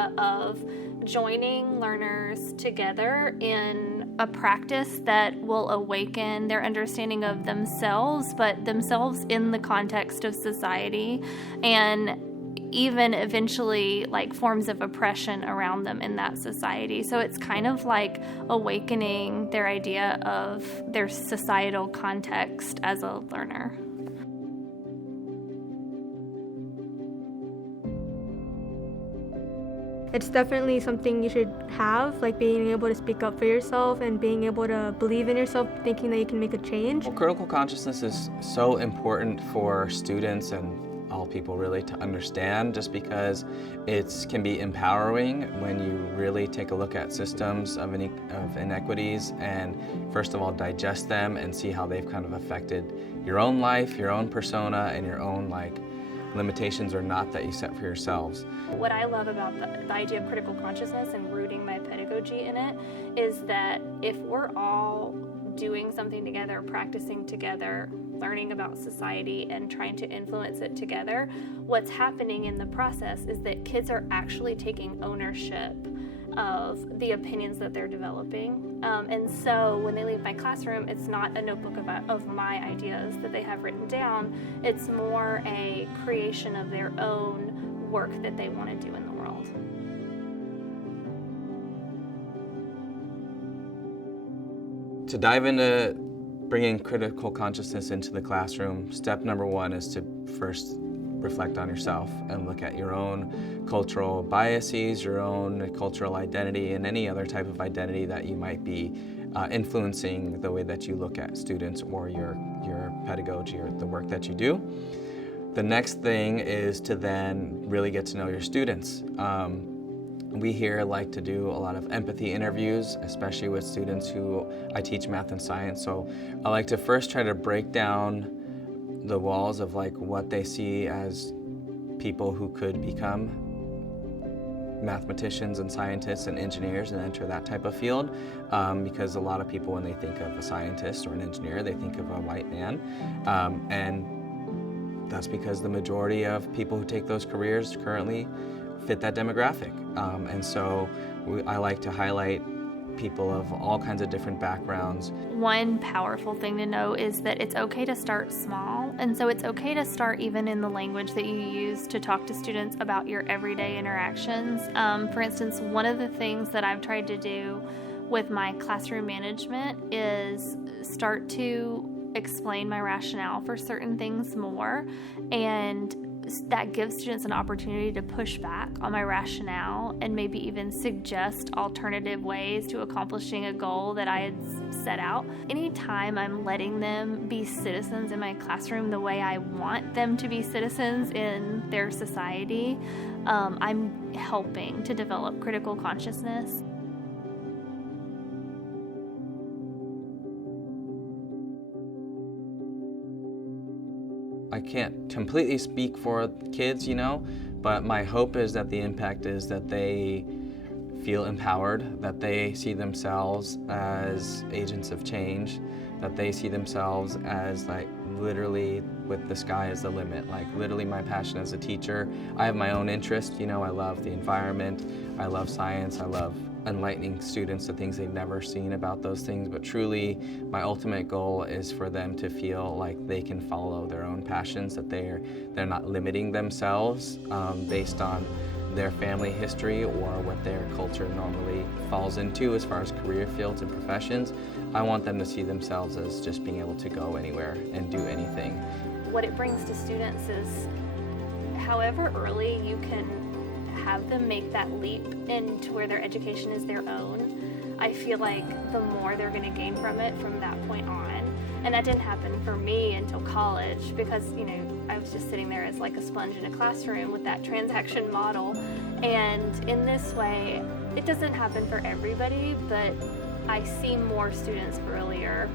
idea of joining learners together in a practice that will awaken their understanding of themselves, but themselves in the context of society, and even eventually like forms of oppression around them in that society. So it's kind of like awakening their idea of their societal context as a learner. It's definitely something you should have, like being able to speak up for yourself and being able to believe in yourself, thinking that you can make a change. Well, critical consciousness is so important for students and all people really to understand, just because it can be empowering when you really take a look at systems of inequities and first of all digest them and see how they've kind of affected your own life, your own persona, and your own limitations or not that you set for yourselves. What I love about the idea of critical consciousness and rooting my pedagogy in it is that if we're all doing something together, practicing together, learning about society and trying to influence it together, what's happening in the process is that kids are actually taking ownership of the opinions that they're developing. And so when they leave my classroom, it's not a notebook of my ideas that they have written down. It's more a creation of their own work that they want to do in the world. To dive into bringing critical consciousness into the classroom, step number one is to first reflect on yourself and look at your own cultural biases, your own cultural identity, and any other type of identity that you might be influencing the way that you look at students or your pedagogy or the work that you do. The next thing is to then really get to know your students. We here like to do a lot of empathy interviews, especially with students who I teach math and science. So I like to first try to break down the walls of what they see as people who could become mathematicians and scientists and engineers and enter that type of field, because a lot of people, when they think of a scientist or an engineer, they think of a white man, and that's because the majority of people who take those careers currently fit that demographic. And so I like to highlight people of all kinds of different backgrounds. One powerful thing to know is that it's okay to start small, and so it's okay to start even in the language that you use to talk to students about your everyday interactions. For instance, one of the things that I've tried to do with my classroom management is start to explain my rationale for certain things more, and that gives students an opportunity to push back on my rationale and maybe even suggest alternative ways to accomplishing a goal that I had set out. Anytime I'm letting them be citizens in my classroom the way I want them to be citizens in their society, I'm helping to develop critical consciousness. I can't completely speak for kids, but my hope is that the impact is that they feel empowered, that they see themselves as agents of change, that they see themselves as literally with the sky as the limit. Literally my passion as a teacher, I have my own interest, I love the environment, I love science, I love enlightening students to things they've never seen about those things, but truly my ultimate goal is for them to feel like they can follow their own passions, that they're not limiting themselves based on their family history or what their culture normally falls into as far as career fields and professions. I want them to see themselves as just being able to go anywhere and do anything. What it brings to students is however early you can have them make that leap into where their education is their own, I feel like the more they're going to gain from it from that point on. And that didn't happen for me until college because, I was just sitting there as like a sponge in a classroom with that transaction model. And in this way, it doesn't happen for everybody, but I see more students earlier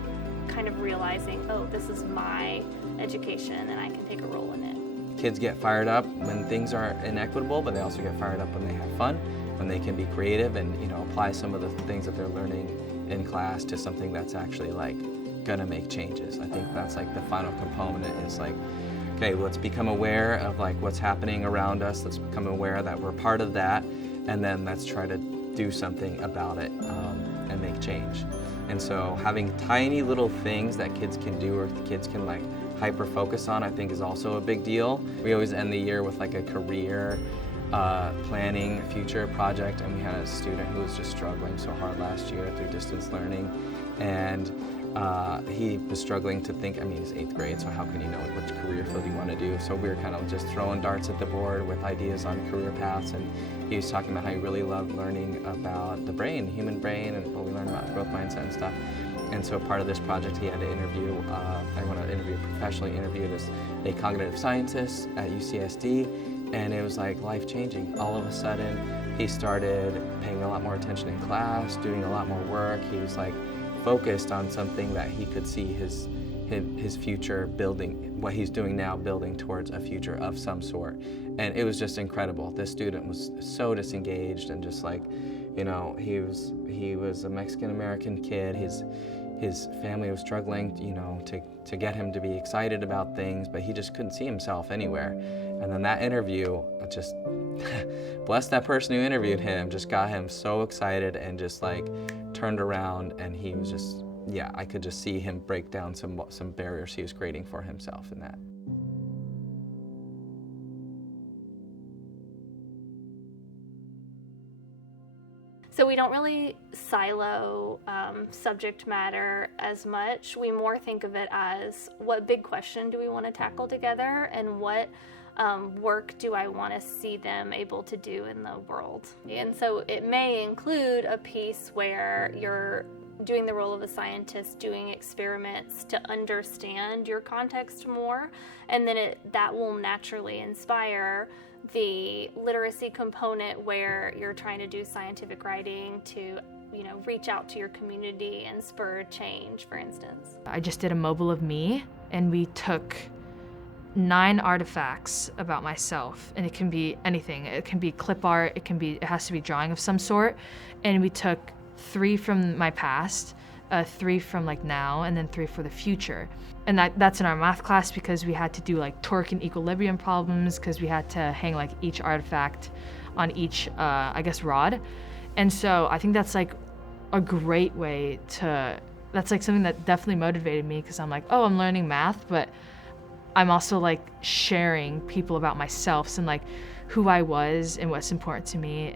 kind of realizing, oh, this is my education and I can take a role in it. Kids get fired up when things are inequitable, but they also get fired up when they have fun, when they can be creative and apply some of the things that they're learning in class to something that's actually gonna make changes. I think that's the final component is okay, let's become aware of what's happening around us. Let's become aware that we're part of that, and then let's try to do something about it and make change. And so having tiny little things that kids can do or kids can like hyper focus on, I think is also a big deal. We always end the year with like a career planning future project, and we had a student who was just struggling so hard last year through distance learning, and he was struggling to think. I mean, he's 8th grade, so how can you know which career field you want to do? So we were kind of just throwing darts at the board with ideas on career paths, and he was talking about how he really loved learning about the brain, human brain, and what we learned about growth mindset and stuff. And so part of this project, he had to interview, professionally interview a cognitive scientist at UCSD, and it was like life-changing. All of a sudden, he started paying a lot more attention in class, doing a lot more work. He was like focused on something that he could see his future building, what he's doing now, building towards a future of some sort. And it was just incredible. This student was so disengaged and just like, you know, he was a Mexican-American kid. His family was struggling, you know, to get him to be excited about things, but he just couldn't see himself anywhere. And then that interview, just bless that person who interviewed him, just got him so excited and just like turned around, and he was just, yeah, I could just see him break down some barriers he was creating for himself in that. So we don't really silo subject matter as much. We more think of it as what big question do we want to tackle together, and what work do I want to see them able to do in the world. And so it may include a piece where you're doing the role of a scientist, doing experiments to understand your context more, and then that will naturally inspire the literacy component where you're trying to do scientific writing to, you know, reach out to your community and spur change, for instance. I just did a mobile of me, and we took 9 artifacts about myself, and it can be anything. It can be clip art, it has to be drawing of some sort, and we took 3 from my past, 3 from like now, and then 3 for the future. And that's in our math class because we had to do like torque and equilibrium problems, because we had to hang like each artifact on each, rod. And so I think that's like a great way that's like something that definitely motivated me, because I'm like, oh, I'm learning math, but I'm also like sharing people about myself and like who I was and what's important to me.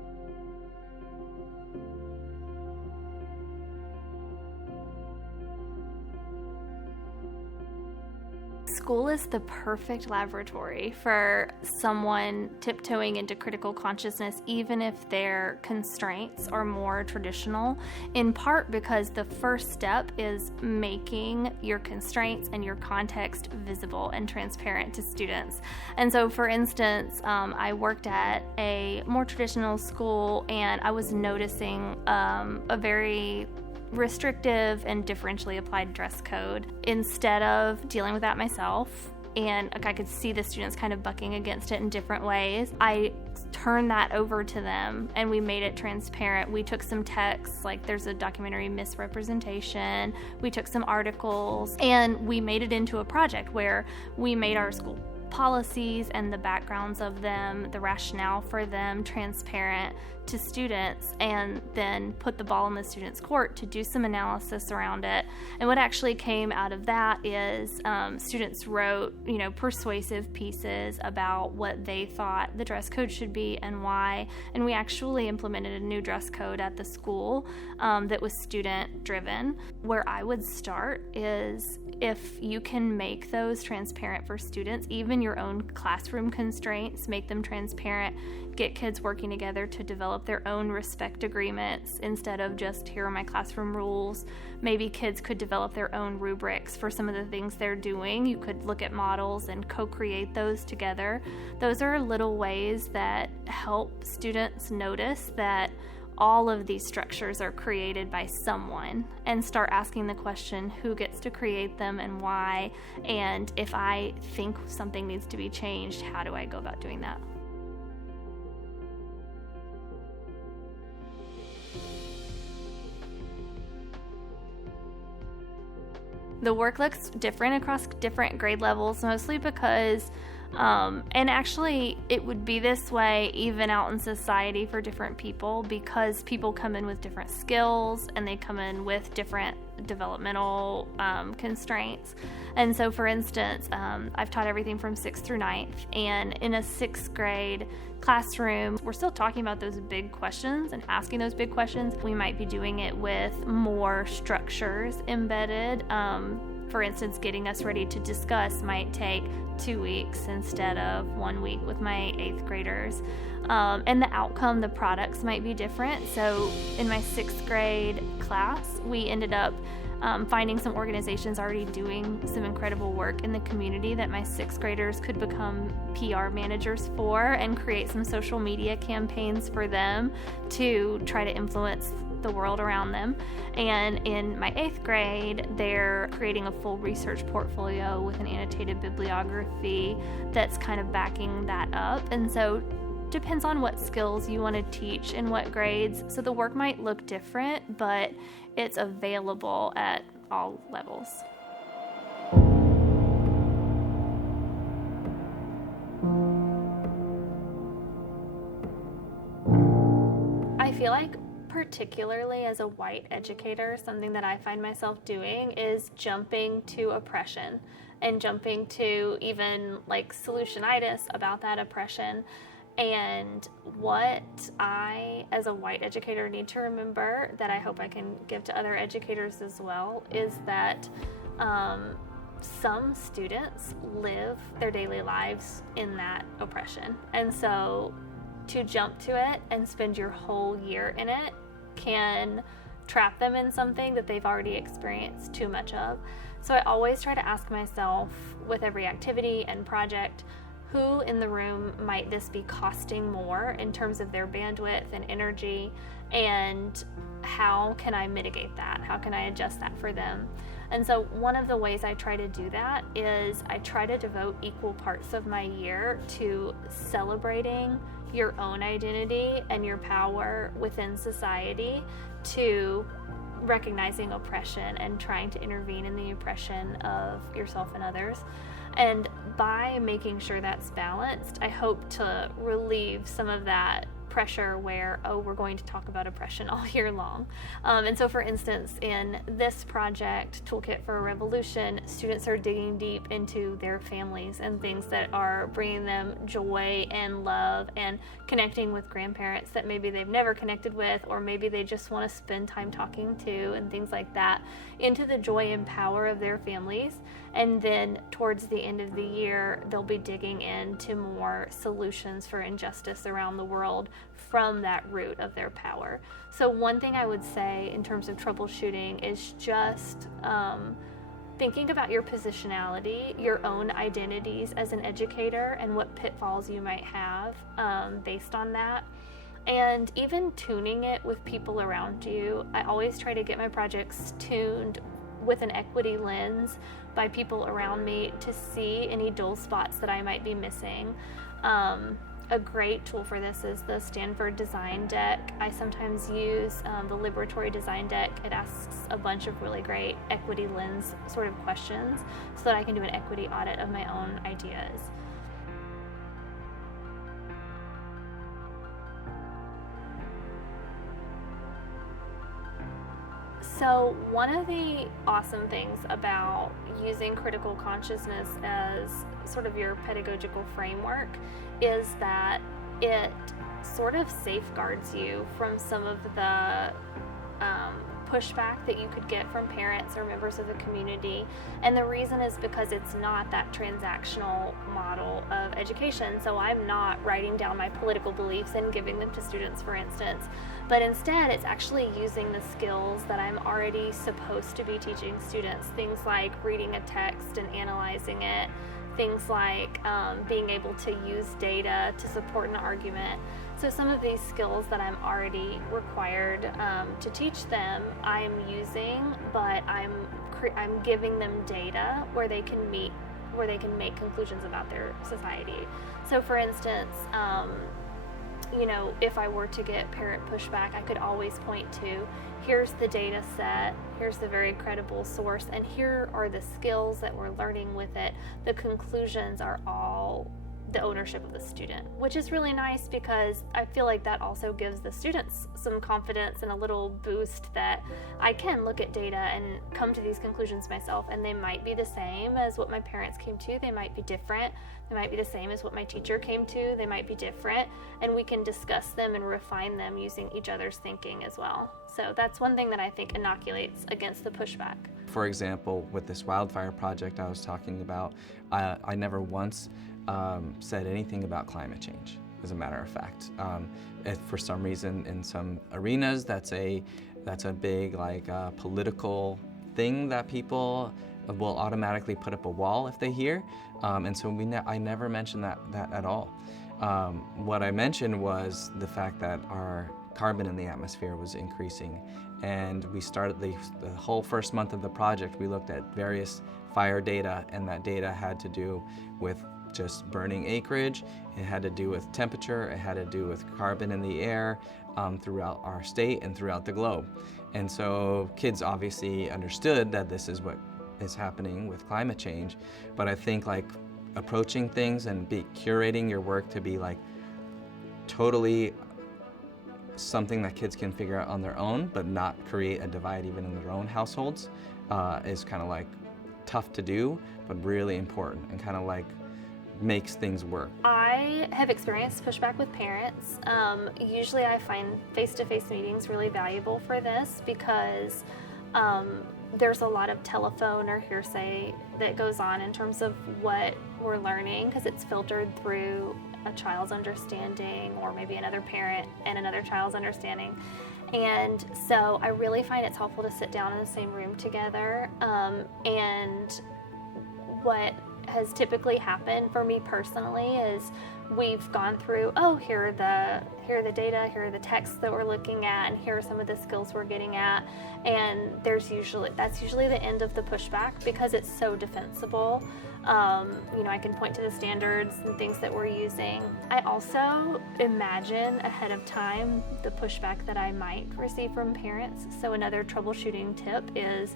School is the perfect laboratory for someone tiptoeing into critical consciousness, even if their constraints are more traditional, in part because the first step is making your constraints and your context visible and transparent to students. And so, for instance, I worked at a more traditional school, and I was noticing a very restrictive and differentially applied dress code. Instead of dealing with that myself, and I could see the students kind of bucking against it in different ways, I turned that over to them and we made it transparent. We took some texts, like there's a documentary, Misrepresentation. We took some articles and we made it into a project where we made our school policies and the backgrounds of them, the rationale for them, transparent to students, and then put the ball in the students' court to do some analysis around it. And what actually came out of that is students wrote, persuasive pieces about what they thought the dress code should be and why. And we actually implemented a new dress code at the school that was student-driven. Where I would start is, if you can make those transparent for students, even your own classroom constraints, make them transparent, get kids working together to develop their own respect agreements instead of just, here are my classroom rules. Maybe kids could develop their own rubrics for some of the things they're doing. You could look at models and co-create those together. Those are little ways that help students notice that all of these structures are created by someone, and start asking the question, who gets to create them and why? And if I think something needs to be changed, how do I go about doing that? The work looks different across different grade levels, mostly because And actually, it would be this way even out in society for different people, because people come in with different skills and they come in with different developmental constraints. And so, for instance, I've taught everything from 6th through 9th, and in a 6th grade classroom, we're still talking about those big questions and asking those big questions. We might be doing it with more structures embedded. For instance, getting us ready to discuss might take 2 weeks instead of 1 week with my 8th graders. And the outcome, the products might be different. So in my 6th grade class, we ended up finding some organizations already doing some incredible work in the community that my 6th graders could become PR managers for and create some social media campaigns for them to try to influence the world around them. And in my 8th grade, they're creating a full research portfolio with an annotated bibliography that's kind of backing that up. And so depends on what skills you want to teach in what grades. So the work might look different, but it's available at all levels. I feel like particularly as a white educator, something that I find myself doing is jumping to oppression and jumping to even like solutionitis about that oppression. And what I, as a white educator, need to remember that I hope I can give to other educators as well is that some students live their daily lives in that oppression. And so to jump to it and spend your whole year in it can trap them in something that they've already experienced too much of. So I always try to ask myself with every activity and project, who in the room might this be costing more in terms of their bandwidth and energy, and how can I mitigate that? How can I adjust that for them? And so one of the ways I try to do that is I try to devote equal parts of my year to celebrating your own identity and your power within society, to recognizing oppression and trying to intervene in the oppression of yourself and others. And by making sure that's balanced, I hope to relieve some of that pressure where, oh, we're going to talk about oppression all year long. And so, for instance, in this project, Toolkit for a Revolution, students are digging deep into their families and things that are bringing them joy and love and connecting with grandparents that maybe they've never connected with, or maybe they just want to spend time talking to, and things like that, into the joy and power of their families. And then towards the end of the year, they'll be digging into more solutions for injustice around the world from that root of their power. So one thing I would say in terms of troubleshooting is just thinking about your positionality, your own identities as an educator, and what pitfalls you might have based on that. And even tuning it with people around you. I always try to get my projects tuned with an equity lens by people around me to see any dual spots that I might be missing. A great tool for this is the Stanford Design Deck. I sometimes use the Liberatory Design Deck. It asks a bunch of really great equity lens sort of questions so that I can do an equity audit of my own ideas. So one of the awesome things about using critical consciousness as sort of your pedagogical framework is that it sort of safeguards you from some of the pushback that you could get from parents or members of the community. And the reason is because it's not that transactional model of education. So I'm not writing down my political beliefs and giving them to students, for instance, but instead it's actually using the skills that I'm already supposed to be teaching students. Things like reading a text and analyzing it, things like being able to use data to support an argument. So some of these skills that I'm already required to teach them, I'm using, but I'm giving them data where they can make conclusions about their society. So for instance, if I were to get parent pushback, I could always point to, here's the data set, here's the very credible source, and here are the skills that we're learning with it. The conclusions are all the ownership of the student, which is really nice because I feel like that also gives the students some confidence and a little boost that I can look at data and come to these conclusions myself, and they might be the same as what my parents came to, they might be different, they might be the same as what my teacher came to, they might be different, and we can discuss them and refine them using each other's thinking as well. So that's one thing that I think inoculates against the pushback. For example, with this wildfire project I was talking about, I never once said anything about climate change, as a matter of fact. If for some reason in some arenas that's a big political thing that people will automatically put up a wall if they hear, and so I never mentioned that at all. What I mentioned was the fact that our carbon in the atmosphere was increasing, and we started the whole first month of the project. We looked at various fire data, and that data had to do with just burning acreage, it had to do with temperature, it had to do with carbon in the air throughout our state and throughout the globe. And so kids obviously understood that this is what is happening with climate change, but I think approaching things and curating your work to be totally something that kids can figure out on their own, but not create a divide even in their own households, is kind of tough to do, but really important, and kind of makes things work. I have experienced pushback with parents. Usually I find face-to-face meetings really valuable for this because there's a lot of telephone or hearsay that goes on in terms of what we're learning, because it's filtered through a child's understanding or maybe another parent and another child's understanding. And so I really find it's helpful to sit down in the same room together. And what has typically happened for me personally is we've gone through, here are the data, here are the texts that we're looking at, and here are some of the skills we're getting at. And that's usually the end of the pushback because it's so defensible. I can point to the standards and things that we're using. I also imagine ahead of time the pushback that I might receive from parents. So another troubleshooting tip is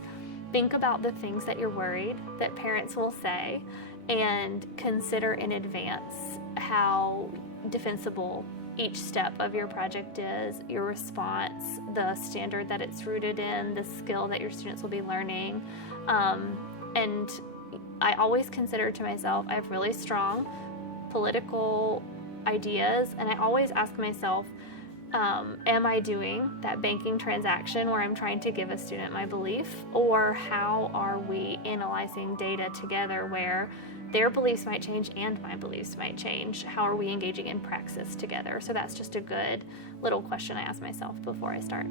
think about the things that you're worried that parents will say and consider in advance how defensible each step of your project is, your response, the standard that it's rooted in, the skill that your students will be learning. And I always consider to myself, I have really strong political ideas, and I always ask myself, am I doing that banking transaction where I'm trying to give a student my belief, or how are we analyzing data together where their beliefs might change and my beliefs might change? How are we engaging in praxis together? So that's just a good little question I ask myself before I start.